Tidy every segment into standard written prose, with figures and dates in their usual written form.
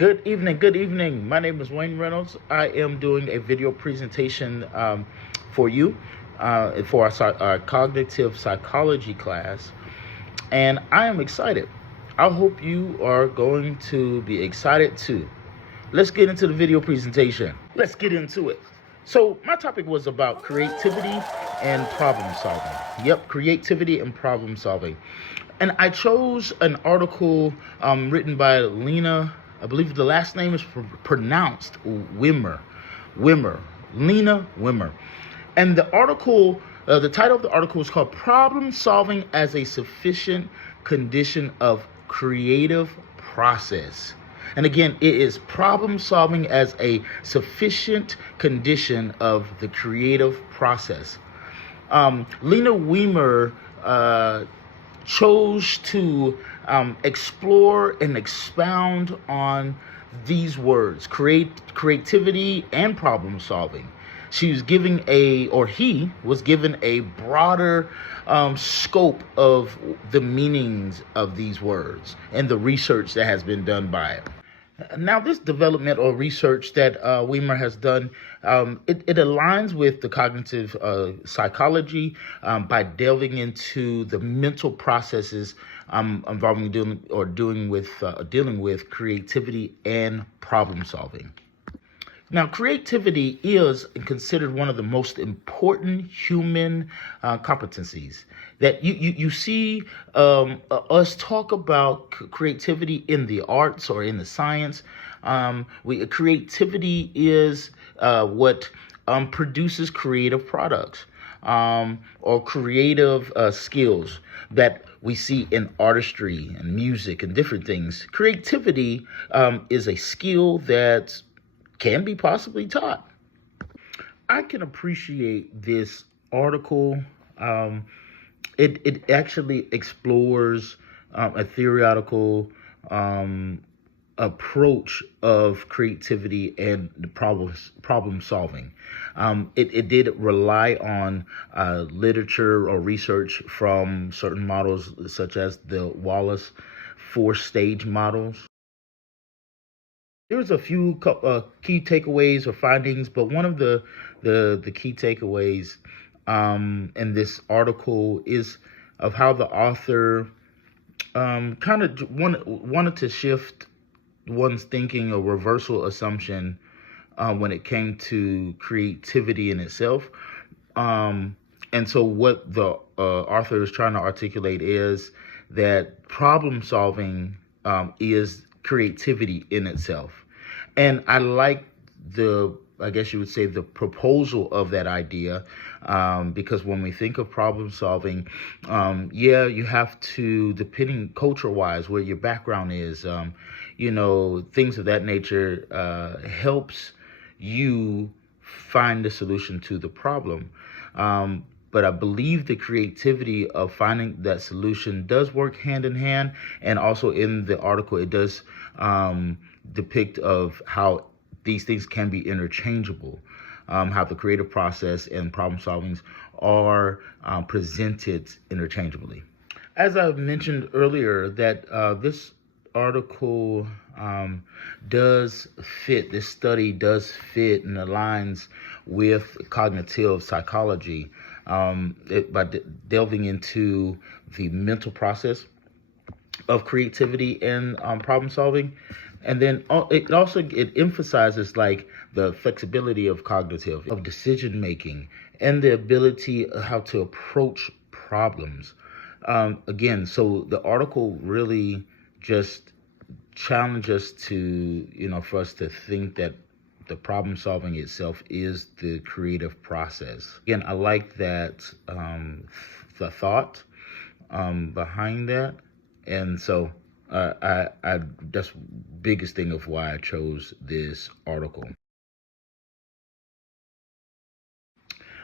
Good evening. Good evening. My name is Wayne Reynolds. I am doing a video presentation for you for our cognitive psychology class, and I am excited. I hope you are going to be excited too. Let's get into the video presentation. Let's get into it. So, my topic was about creativity and problem solving. Yep, creativity and problem solving. And I chose an article written by Lena, I believe the last name is pronounced Wimmer. Lena Wimmer. And the title of the article is called Problem Solving as a Sufficient Condition of Creative Process. And again, it is problem solving as a sufficient condition of the creative process. Lena Weimer chose to explore and expound on these words, creativity and problem solving. He was given a broader scope of the meanings of these words and the research that has been done by it. Now, this development or research that Weimer has done, it aligns with the cognitive psychology by delving into the mental processes involving dealing with creativity and problem solving. Now, creativity is considered one of the most important human competencies. That you see us talk about creativity in the arts or in the science. Creativity is what produces creative products or creative skills that we see in artistry and music and different things. Creativity is a skill that can be possibly taught. I can appreciate this article. It actually explores a theoretical approach of creativity and the problem solving. It did rely on literature or research from certain models, such as the Wallace 4-stage models. There's a few key takeaways or findings, but one of the key takeaways in this article is of how the author kind of wanted to shift one's thinking, a reversal assumption when it came to creativity in itself. And so what the author is trying to articulate is that problem solving is creativity in itself. And I like I guess you would say, the proposal of that idea, because when we think of problem solving, you have to, depending culture-wise, where your background is, things of that nature helps you find the solution to the problem. But I believe the creativity of finding that solution does work hand in hand. And also in the article, it does depict of how these things can be interchangeable, how the creative process and problem solvings are presented interchangeably. As I mentioned earlier, that this article this study does fit and aligns with cognitive psychology by delving into the mental process of creativity and problem solving. And then it emphasizes like the flexibility of decision making and the ability of how to approach problems. Again, so the article really just challenges for us to think that the problem solving itself is the creative process. Again, I like that the thought behind that, and so that's biggest thing of why I chose this article.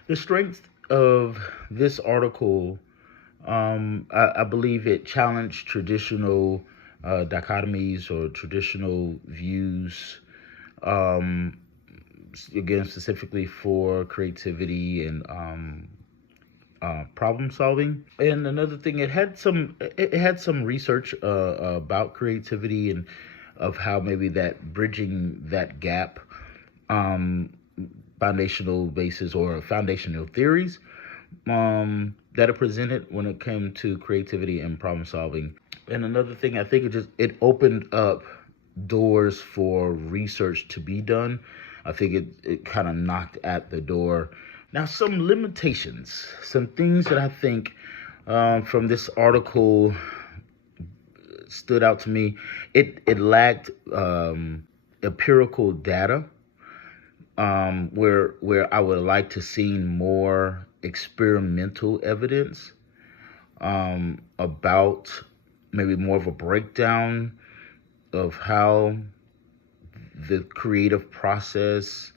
The strength of this article, I believe it challenged traditional dichotomies or traditional views, again, specifically for creativity and problem solving. And another thing, it had some research about creativity and of how maybe that bridging that gap, foundational basis or foundational theories that are presented when it came to creativity and problem solving. And another thing, I think it opened up doors for research to be done. I think it kind of knocked at the door. Now, some limitations, some things that I think from this article stood out to me. It lacked empirical data, where I would like to see more experimental evidence about maybe more of a breakdown of how the creative process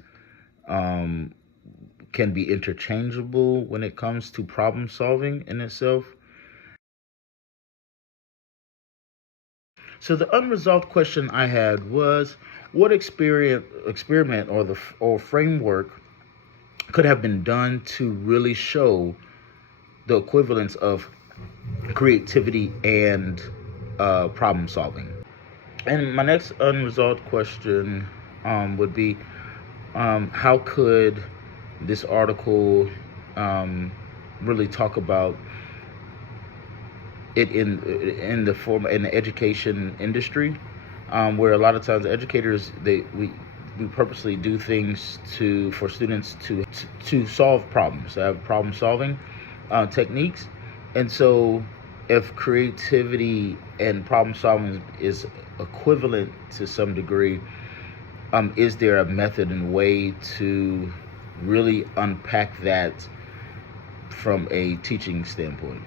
can be interchangeable when it comes to problem solving in itself. So the unresolved question I had was, what experiment or framework could have been done to really show the equivalence of creativity and problem solving? And my next unresolved question would be, how could this article really talk about it in the education industry, where a lot of times educators we purposely do things for students to solve problems, to have problem solving techniques, and so if creativity and problem solving is equivalent to some degree, is there a method and way to really unpack that from a teaching standpoint?